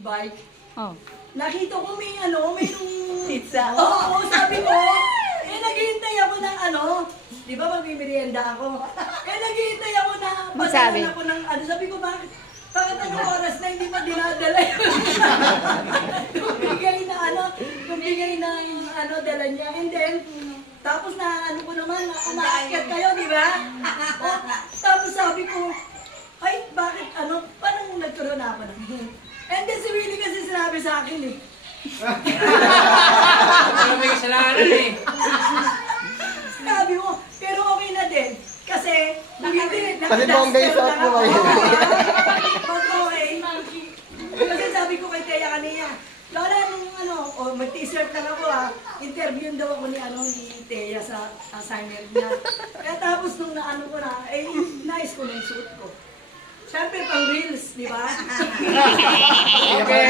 bike. Oh. Nakita ko mayroong Pizza. Oo, sabi ko, naghihintay ako ng di ba magmimerienda ako? Naghihintay ako na Sabi? padala ako ng sabi ko, bakit anong oras na hindi pa dinadala yun? Yung bigay ng dala niya. And then, tapos ko naman, umaakyat kayo, di ba? Tapos sabi ko, ay, bakit parang nagkaroon ako na. And then si Willie kasi sinabi sa akin Ano may kasalanan eh. Sabi mo, pero okay na din. Kasi, Kasi bongga yung suot mo ngayon. okay. Kasi sabi ko kay Teya kanina, Lola, nung mag-t-shirt lang ako interview daw ako ni Teya sa assignment niya. Kaya tapos nung ko na, nice ko na yung suot ko. Siyempre, pang reels, di ba? Okay.